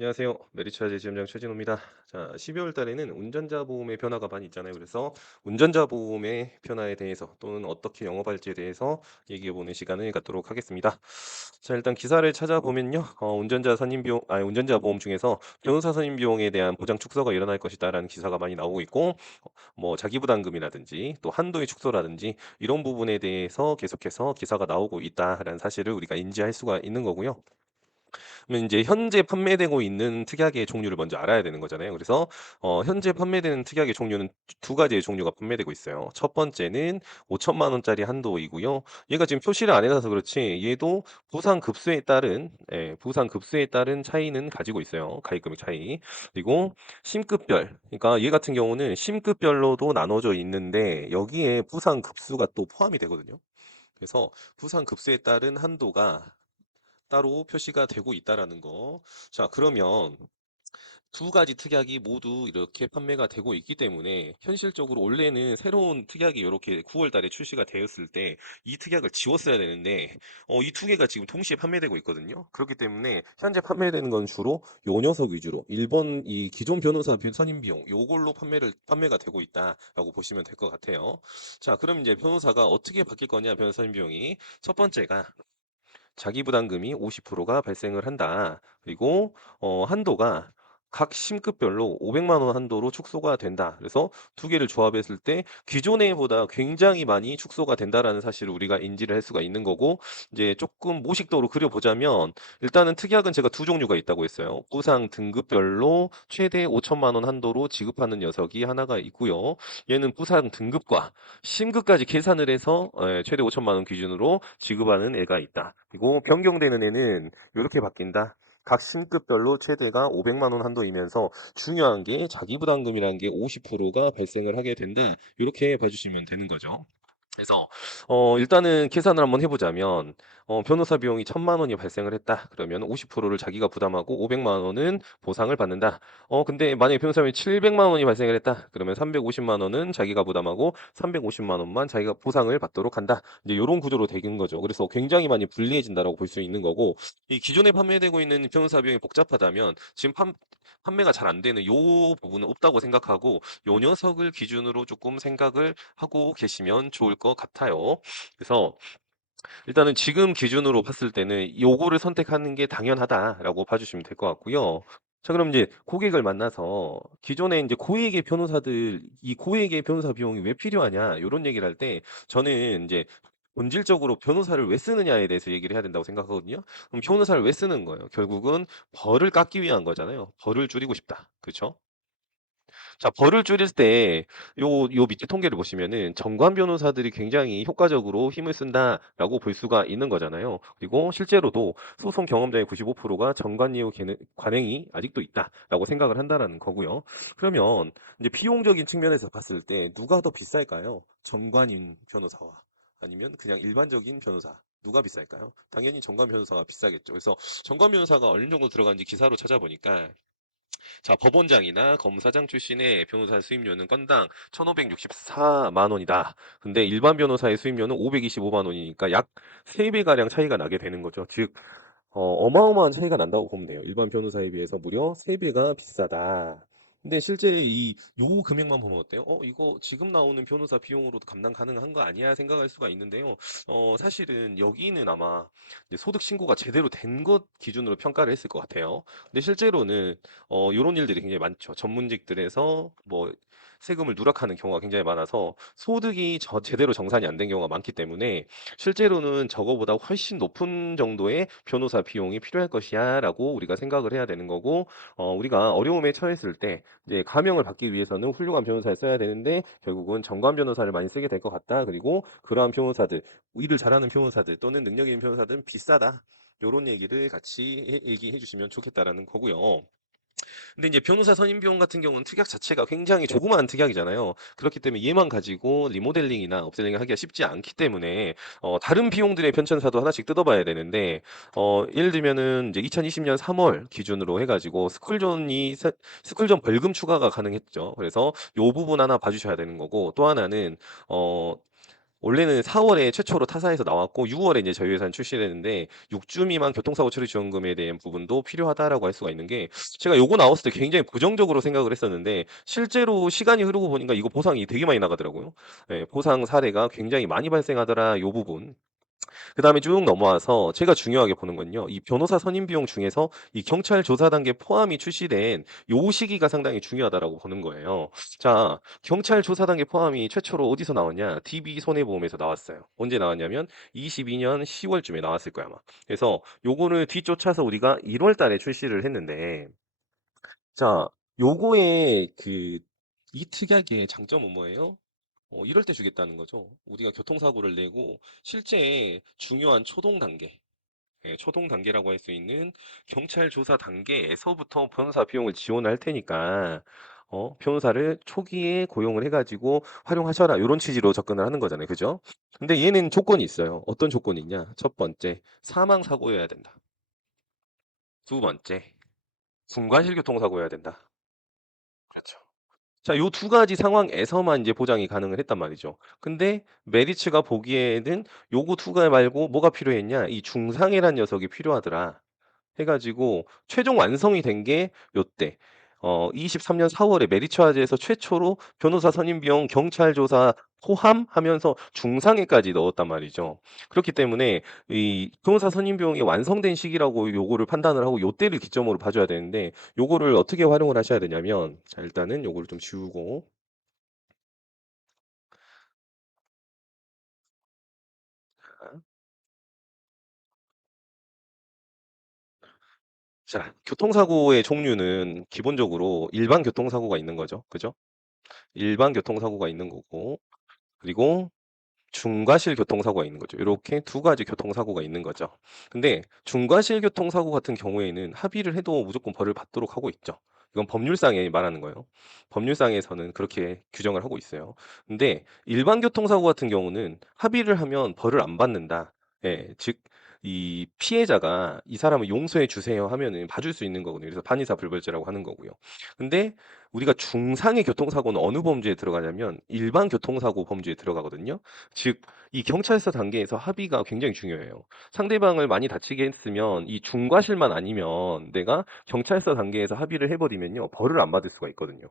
안녕하세요. 메리츠아재 지점장 최진호입니다. 자, 12월 달에는 운전자 보험의 변화가 많이 있잖아요. 그래서 운전자 보험의 변화에 대해서 또는 어떻게 영업할지에 대해서 얘기해 보는 시간을 갖도록 하겠습니다. 자, 일단 기사를 찾아보면요. 운전자 선임 비용, 운전자 보험 중에서 변호사 선임 비용에 대한 보장 축소가 일어날 것이다라는 기사가 많이 나오고 있고, 뭐 자기 부담금이라든지 또 한도의 축소라든지 이런 부분에 대해서 계속해서 기사가 나오고 있다라는 사실을 우리가 인지할 수가 있는 거고요. 그러면 인제 현재 판매되고 있는 특약의 종류를 먼저 알아야 되는 거잖아요. 그래서 현재 판매되는 특약의 종류는 두 가지의 종류가 판매되고 있어요. 첫 번째는 5천만 원짜리 한도이고요. 얘가 지금 표시를 안 해 놔서 그렇지 얘도 부상 급수에 따른 부상 급수에 따른 차이는 가지고 있어요, 가입 금액 차이. 그리고 심급별, 그러니까 얘 같은 경우는 심급별로도 나눠져 있는데 여기에 부상 급수가 또 포함이 되거든요. 그래서 부상 급수에 따른 한도가 따로 표시가 되고 있다라는 거. 자, 그러면 두 가지 특약이 모두 이렇게 판매가 되고 있기 때문에 현실적으로 원래는 새로운 특약이 이렇게 9월 달에 출시가 되었을 때 이 특약을 지웠어야 되는데 이 두 개가 지금 동시에 판매되고 있거든요. 그렇기 때문에 현재 판매되는 건 주로 요 녀석 위주로 1번 이 기존 변호사 선임 비용 요걸로 판매가 되고 있다라고 보시면 될 것 같아요. 자, 그럼 이제 변호사가 어떻게 바뀔 거냐, 변호사 선임 비용이. 첫 번째가 자기 부담금이 50%가 발생을 한다. 그리고 한도가 각 심급별로 500만 원 한도로 축소가 된다. 그래서 두 개를 조합했을 때 기존에 보다 굉장히 많이 축소가 된다라는 사실을 우리가 인지를 할 수가 있는 거고, 이제 조금 모식도로 그려보자면 일단은 특약은 제가 두 종류가 있다고 했어요. 부상 등급별로 최대 5천만 원 한도로 지급하는 녀석이 하나가 있고요. 얘는 부상 등급과 심급까지 계산을 해서 최대 5천만 원 기준으로 지급하는 애가 있다. 그리고 변경되는 애는 이렇게 바뀐다. 각 신급별로 최대가 500만 원 한도이면서 중요한 게 자기 부담금이라는 게 50%가 발생을 하게 된다. 이렇게 봐주시면 되는 거죠. 그래서 일단은 계산을 한번 해보자면 변호사 비용이 1,000만 원이 발생을 했다. 그러면 50%를 자기가 부담하고 500만 원은 보상을 받는다. 근데 만약에 변호사 비용이 700만 원이 발생을 했다. 그러면 350만 원은 자기가 부담하고 350만 원만 자기가 보상을 받도록 한다. 이제 요런 구조로 되는 거죠. 그래서 굉장히 많이 불리해진다라고 볼 수 있는 거고, 이 기존에 판매되고 있는 변호사 비용이 복잡하다면 지금 판매가 잘 안 되는 요 부분은 없다고 생각하고 요 녀석을 기준으로 조금 생각을 하고 계시면 좋을 것 같아요. 그래서 일단은 지금 기준으로 봤을 때는 요거를 선택하는 게 당연하다라고 봐주시면 될 것 같고요. 자, 그럼 이제 고객을 만나서 기존에 이제 고액의 변호사들, 이 고액의 변호사 비용이 왜 필요하냐, 요런 얘기를 할 때 저는 이제 본질적으로 변호사를 왜 쓰느냐에 대해서 얘기를 해야 된다고 생각하거든요. 그럼 변호사를 왜 쓰는 거예요? 결국은 벌을 깎기 위한 거잖아요. 벌을 줄이고 싶다. 그렇죠? 자, 벌을 줄일 때 요 밑에 통계를 보시면은 정관 변호사들이 굉장히 효과적으로 힘을 쓴다라고 볼 수가 있는 거잖아요. 그리고 실제로도 소송 경험자의 95%가 정관 예우 관행이 아직도 있다라고 생각을 한다라는 거고요. 그러면 이제 비용적인 측면에서 봤을 때 누가 더 비쌀까요? 정관인 변호사와 아니면 그냥 일반적인 변호사. 누가 비쌀까요? 당연히 정관 변호사가 비싸겠죠. 그래서 정관 변호사가 어느 정도 들어가는지 기사로 찾아보니까, 자, 법원장이나 검사장 출신의 변호사 수임료는 건당 1,564만 원이다. 근데 일반 변호사의 수임료는 525만 원이니까 약 3배가량 차이가 나게 되는 거죠. 즉, 어마어마한 차이가 난다고 보면 돼요. 일반 변호사에 비해서 무려 3배가 비싸다. 근데 실제 요 금액만 보면 어때요? 이거 지금 나오는 변호사 비용으로도 감당 가능한 거 아니야? 생각할 수가 있는데요. 사실은 여기는 아마 이제 소득 신고가 제대로 된 것 기준으로 평가를 했을 것 같아요. 근데 실제로는 요런 일들이 굉장히 많죠. 전문직들에서 뭐 세금을 누락하는 경우가 굉장히 많아서 소득이 제대로 정산이 안 된 경우가 많기 때문에 실제로는 저거보다 훨씬 높은 정도의 변호사 비용이 필요할 것이야라고 우리가 생각을 해야 되는 거고, 우리가 어려움에 처했을 때 이제 감형을 받기 위해서는 훌륭한 변호사를 써야 되는데 결국은 정관 변호사를 많이 쓰게 될 것 같다. 그리고 그러한 변호사들, 일을 잘하는 변호사들 또는 능력 있는 변호사들은 비싸다. 요런 얘기를 같이 얘기해 주시면 좋겠다라는 거고요. 근데 이제 변호사 선임 비용 같은 경우는 특약 자체가 굉장히 조그마한 특약이잖아요. 그렇기 때문에 얘만 가지고 리모델링이나 업셀링을 하기가 쉽지 않기 때문에 다른 비용들의 편차도 하나씩 뜯어봐야 되는데, 예를 들면은 이제 2020년 3월 기준으로 해가지고 스쿨존 벌금 추가가 가능했죠. 그래서 요 부분 하나 봐주셔야 되는 거고, 또 하나는 어 원래는 4월에 최초로 타사에서 나왔고 6월에 이제 저희 회사는 출시를 했는데 6주 미만 교통사고 처리 지원금에 대한 부분도 필요하다라고 할 수가 있는 게 제가 요거 나왔을 때 굉장히 부정적으로 생각을 했었는데 실제로 시간이 흐르고 보니까 이거 보상이 되게 많이 나가더라고요. 예, 보상 사례가 굉장히 많이 발생하더라 요 부분. 그다음에 쭉 넘어와서 제가 중요하게 보는 건요. 이 변호사 선임 비용 중에서 이 경찰 조사 단계 포함이 출시된 요 시기가 상당히 중요하다라고 보는 거예요. 자, 경찰 조사 단계 포함이 최초로 어디서 나왔냐? DB 손해보험에서 나왔어요. 언제 나왔냐면 22년 10월쯤에 나왔을 거야, 아마. 그래서 요거를 뒤쫓아서 우리가 1월 달에 출시를 했는데 자, 요거의 이 특약의 장점은 뭐예요? 이럴 때 주겠다는 거죠. 우리가 교통사고를 내고 실제 중요한 초동 단계, 예, 초동 단계라고 할 수 있는 경찰 조사 단계에서부터 변호사 비용을 지원할 테니까 변호사를 초기에 고용을 해가지고 활용하셔라 이런 취지로 접근을 하는 거잖아요. 그죠? 근데 얘는 조건이 있어요. 어떤 조건이 있냐? 첫 번째, 사망 사고여야 된다. 두 번째, 중과실 교통사고여야 된다. 그렇죠. 자, 요 두 가지 상황에서만 이제 보장이 가능을 했단 말이죠. 근데 메리츠가 보기에는 요거 두 개 말고 뭐가 필요했냐? 이 중상해란 녀석이 필요하더라. 해 가지고 최종 완성이 된 게 요때 23년 4월에 메리츠 화재에서 최초로 변호사 선임 비용 경찰 조사 포함하면서 중상해까지 넣었단 말이죠. 그렇기 때문에 이 변호사 선임 비용이 완성된 시기라고 요거를 판단을 하고 요때를 기점으로 봐 줘야 되는데 요거를 어떻게 활용을 하셔야 되냐면 자 일단은 요거를 좀 지우고 자 교통사고의 종류는 기본적으로 일반 교통사고가 있는 거죠. 그죠? 일반 교통사고가 있는 거고 그리고 중과실 교통사고가 있는 거죠. 이렇게 두 가지 교통사고가 있는 거죠. 근데 중과실 교통사고 같은 경우에는 합의를 해도 무조건 벌을 받도록 하고 있죠. 이건 법률상에 말하는 거예요. 법률상에서는 그렇게 규정을 하고 있어요. 근데 일반 교통사고 같은 경우는 합의를 하면 벌을 안 받는다. 예, 즉, 이 피해자가 이 사람을 용서해 주세요 하면은 봐줄 수 있는 거거든요. 그래서 반의사 불벌죄라고 하는 거고요. 근데 우리가 중상의 교통사고는 어느 범죄에 들어가냐면 일반 교통사고 범죄에 들어가거든요. 즉, 이 경찰서 단계에서 합의가 굉장히 중요해요. 상대방을 많이 다치게 했으면 이 중과실만 아니면 내가 경찰서 단계에서 합의를 해버리면요. 벌을 안 받을 수가 있거든요.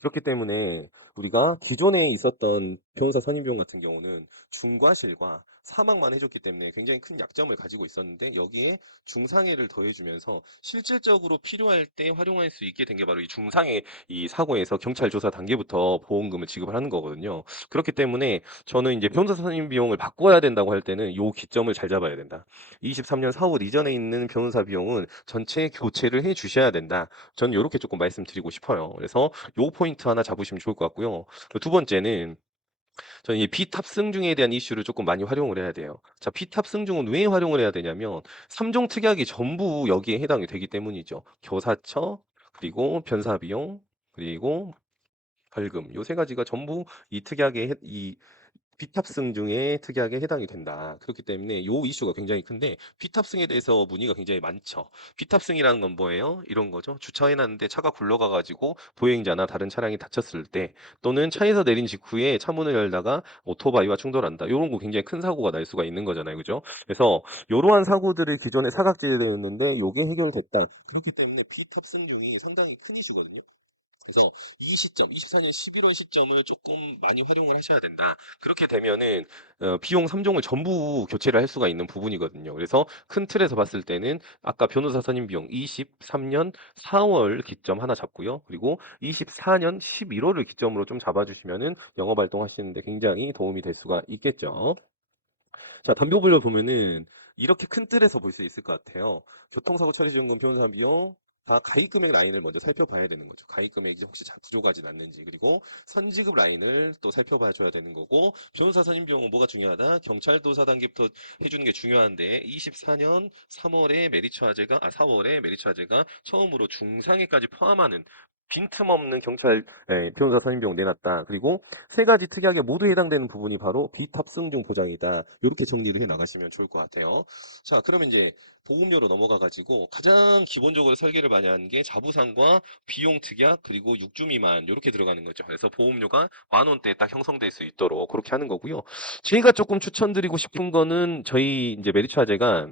그렇기 때문에 우리가 기존에 있었던 변호사 선임 비용 같은 경우는 중과실과 사망만 해줬기 때문에 굉장히 큰 약점을 가지고 있었는데 여기에 중상해를 더해주면서 실질적으로 필요할 때 활용할 수 있게 된 게 바로 이 중상해 이 사고에서 경찰 조사 단계부터 보험금을 지급을 하는 거거든요. 그렇기 때문에 저는 이제 변호사 선임 비용을 바꿔야 된다고 할 때는 요 기점을 잘 잡아야 된다. 23년 4월 이전에 있는 변호사 비용은 전체 교체를 해 주셔야 된다. 저는 이렇게 조금 말씀드리고 싶어요. 그래서 요 포인트 하나 잡으시면 좋을 것 같고요. 두 번째는 저는 이 비탑승 중에 대한 이슈를 조금 많이 활용을 해야 돼요. 자, 비탑승 중은 왜 활용을 해야 되냐면 3종 특약이 전부 여기에 해당이 되기 때문이죠. 교사처, 그리고 변사 비용, 그리고 벌금. 요 세 가지가 전부 이 특약의 이 비탑승 중에 특약에 해당이 된다. 그렇기 때문에 요 이슈가 굉장히 큰데 비탑승에 대해서 문의가 굉장히 많죠. 비탑승이라는 건 뭐예요? 이런 거죠. 주차해놨는데 차가 굴러가가지고 보행자나 다른 차량이 다쳤을 때 또는 차에서 내린 직후에 차문을 열다가 오토바이와 충돌한다. 이런 거 굉장히 큰 사고가 날 수가 있는 거잖아요. 그죠? 그래서 이러한 사고들을 기존에 사각지대였는데 요게 해결됐다. 그렇기 때문에 비탑승용이 상당히 큰 이슈거든요. 그래서 이 시점, 24년 11월 시점을 조금 많이 활용을 하셔야 된다. 그렇게 되면은 비용 3종을 전부 교체를 할 수가 있는 부분이거든요. 그래서 큰 틀에서 봤을 때는 아까 변호사 선임 비용 23년 4월 기점 하나 잡고요. 그리고 24년 11월을 기점으로 좀 잡아주시면은 영업 활동하시는데 굉장히 도움이 될 수가 있겠죠. 자, 담보불로 보면은 이렇게 큰 틀에서 볼 수 있을 것 같아요. 교통사고 처리지원금 변호사 비용 다 가입금액 라인을 먼저 살펴봐야 되는 거죠. 가입금액이 혹시 잘 부족하진 않는지 그리고 선지급 라인을 또 살펴봐 줘야 되는 거고 변호사 선임 비용은 뭐가 중요하다? 경찰도사 단계부터 해주는 게 중요한데 24년 3월에 메리츠 화재가 4월에 메리츠 화재가 처음으로 중상해까지 포함하는 빈틈없는 경찰 변호사 선임비용 내놨다. 그리고 세 가지 특약에 모두 해당되는 부분이 바로 비탑승 중 보장이다. 이렇게 정리를 해 나가시면 좋을 것 같아요. 자, 그러면 이제 보험료로 넘어가 가지고 가장 기본적으로 설계를 많이 하는 게 자부상과 비용 특약 그리고 6주 미만 이렇게 들어가는 거죠. 그래서 보험료가 10,000원대에 딱 형성될 수 있도록 그렇게 하는 거고요. 제가 조금 추천드리고 싶은 거는 저희 이제 메리츠화재가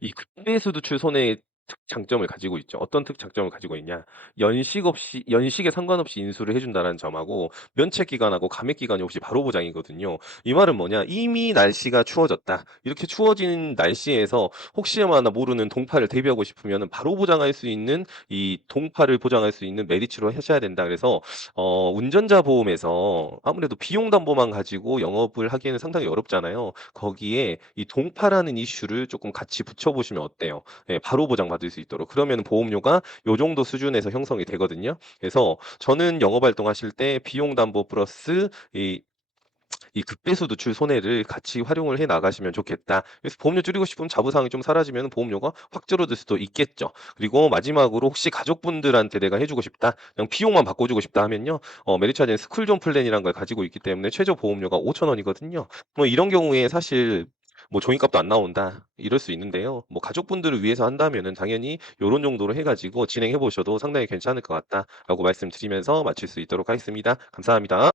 이 극대수 출 손해의 특장점을 가지고 있죠. 어떤 특장점을 가지고 있냐? 연식에 상관없이 인수를 해준다는 점하고 면책 기간하고 감액 기간이 없이 바로 보장이거든요. 이 말은 뭐냐? 이미 날씨가 추워졌다. 이렇게 추워진 날씨에서 혹시나 모르는 동파를 대비하고 싶으면 바로 보장할 수 있는 이 동파를 보장할 수 있는 메리츠로 하셔야 된다. 그래서 운전자 보험에서 아무래도 비용 담보만 가지고 영업을 하기에는 상당히 어렵잖아요. 거기에 이 동파라는 이슈를 조금 같이 붙여보시면 어때요? 예, 바로 보장받을 수 있도록. 그러면 보험료가 요 정도 수준에서 형성이 되거든요. 그래서 저는 영업 활동하실 때 비용 담보 플러스 이 급배수 누출 손해를 같이 활용을 해 나가시면 좋겠다. 그래서 보험료 줄이고 싶으면 자부상이 좀 사라지면 보험료가 확 줄어들 수도 있겠죠. 그리고 마지막으로 혹시 가족분들한테 내가 해주고 싶다, 그냥 비용만 바꿔주고 싶다 하면요, 메리츠화재는 스쿨존 플랜이라는 걸 가지고 있기 때문에 최저 보험료가 5,000원이거든요. 뭐 이런 경우에 사실 뭐 종이값도 안 나온다 이럴 수 있는데요. 뭐 가족분들을 위해서 한다면은 당연히 요런 정도로 해가지고 진행해 보셔도 상당히 괜찮을 것 같다라고 말씀드리면서 마칠 수 있도록 하겠습니다. 감사합니다.